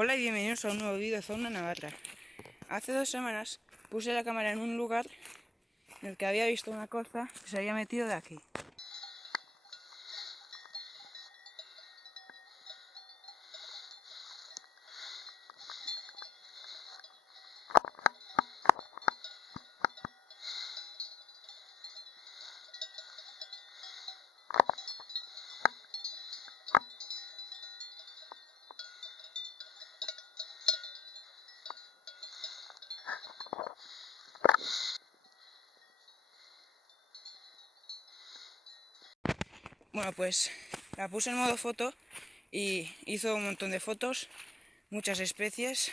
Hola y bienvenidos a un nuevo vídeo de Fauna Navarra. Hace 2 semanas puse la cámara en un lugar en el que había visto una corza que se había metido de aquí. Bueno, pues la puse en modo foto y hizo un montón de fotos, muchas especies.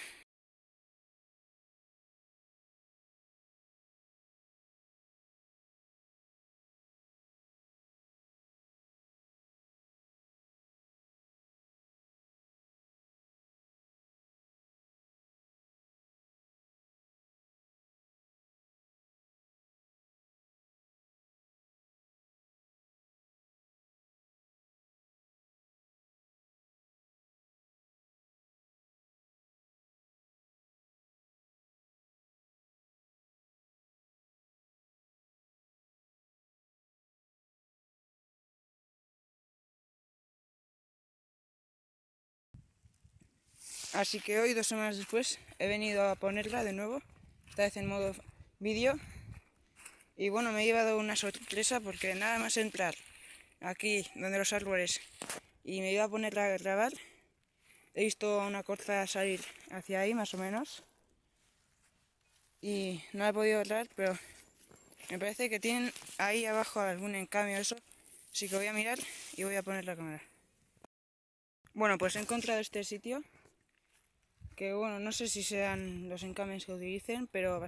Así que hoy, 2 semanas después, he venido a ponerla de nuevo, esta vez en modo vídeo. Y bueno, me he llevado una sorpresa porque nada más entrar aquí donde los árboles y me iba a ponerla a grabar, he visto a una corza salir hacia ahí más o menos y no la he podido grabar, pero me parece que tienen ahí abajo algún encamio o eso, así que voy a mirar y voy a poner la cámara. Bueno, pues he encontrado este sitio, que bueno, no sé si sean los encamios que utilicen, pero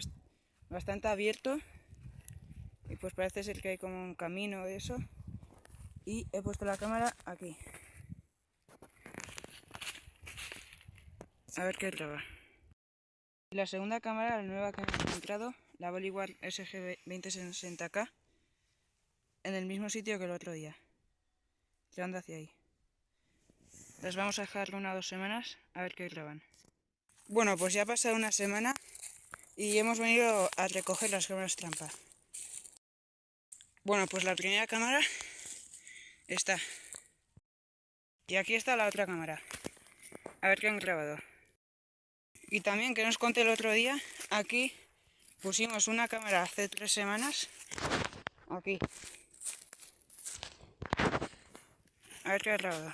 bastante abierto. Y pues parece ser que hay como un camino de eso. Y he puesto la cámara aquí. A ver qué graba. La segunda cámara, la nueva que he encontrado, la Bolívar SG2060K, en el mismo sitio que el otro día, tirando hacia ahí. Las vamos a dejar 1 o 2 semanas a ver qué graban. Bueno, pues ya ha pasado una semana y hemos venido a recoger las cámaras trampa. Bueno, pues la primera cámara está. Y aquí está la otra cámara. A ver qué han grabado. Y también, que nos conté el otro día, aquí pusimos una cámara hace 3 semanas. Aquí. A ver qué ha grabado.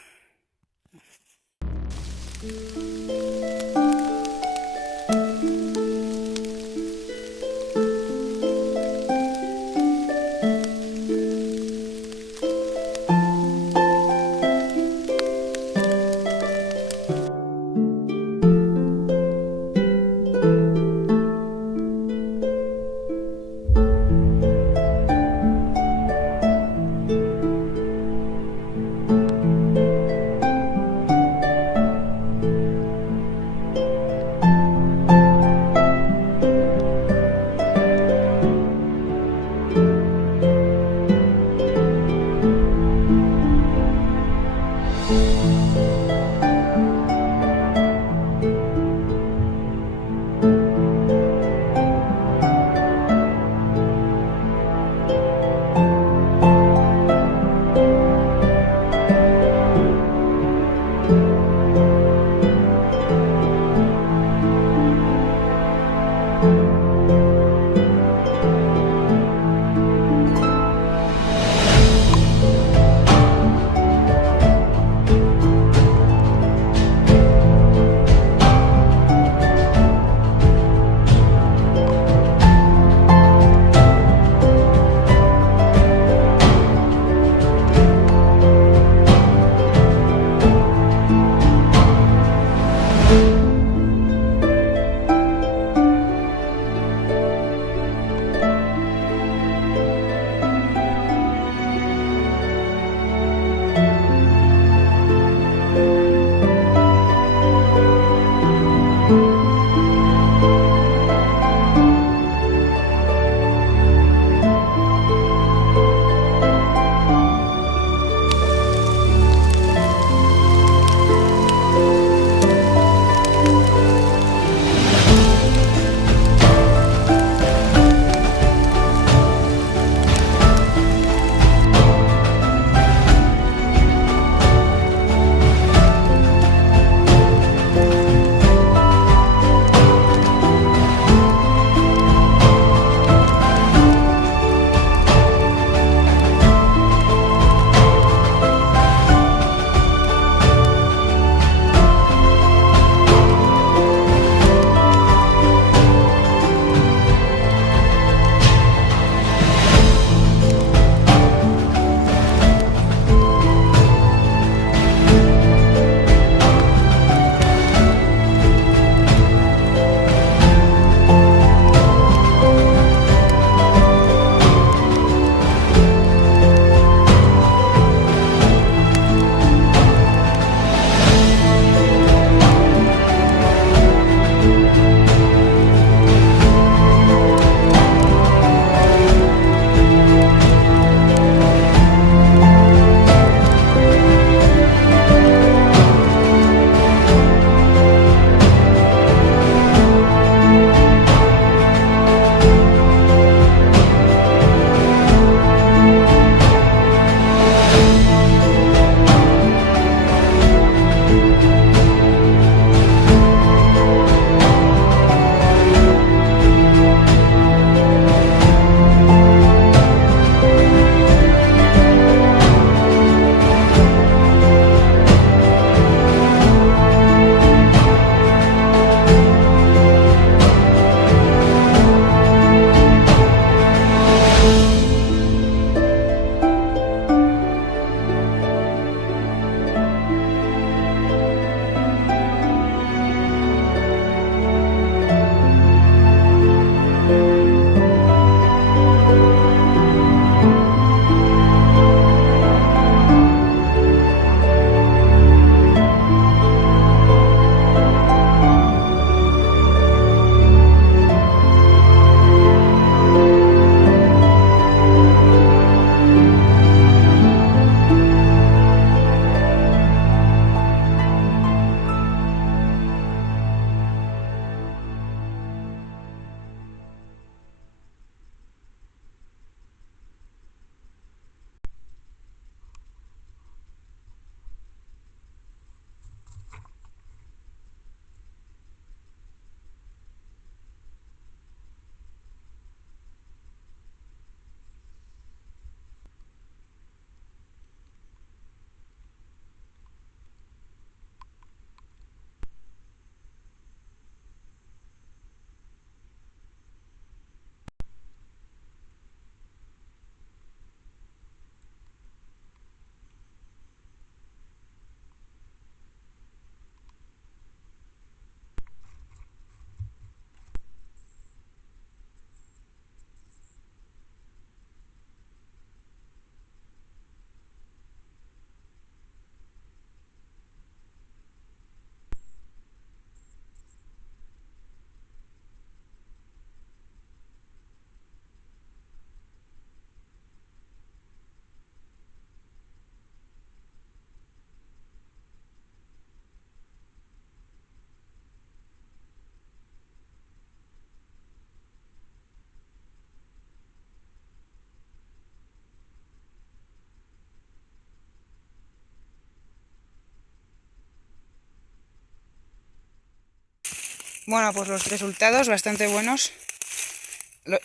Bueno, pues los resultados bastante buenos.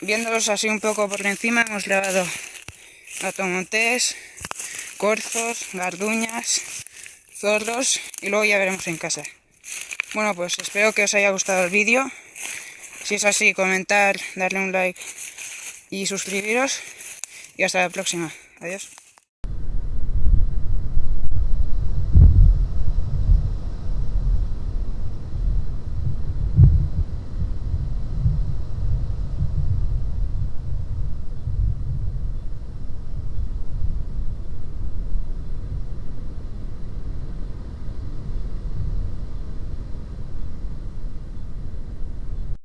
Viéndolos así un poco por encima, hemos lavado gatomontés, corzos, garduñas, zorros y luego ya veremos en casa. Bueno, pues espero que os haya gustado el vídeo. Si es así, comentar, darle un like y suscribiros. Y hasta la próxima. Adiós.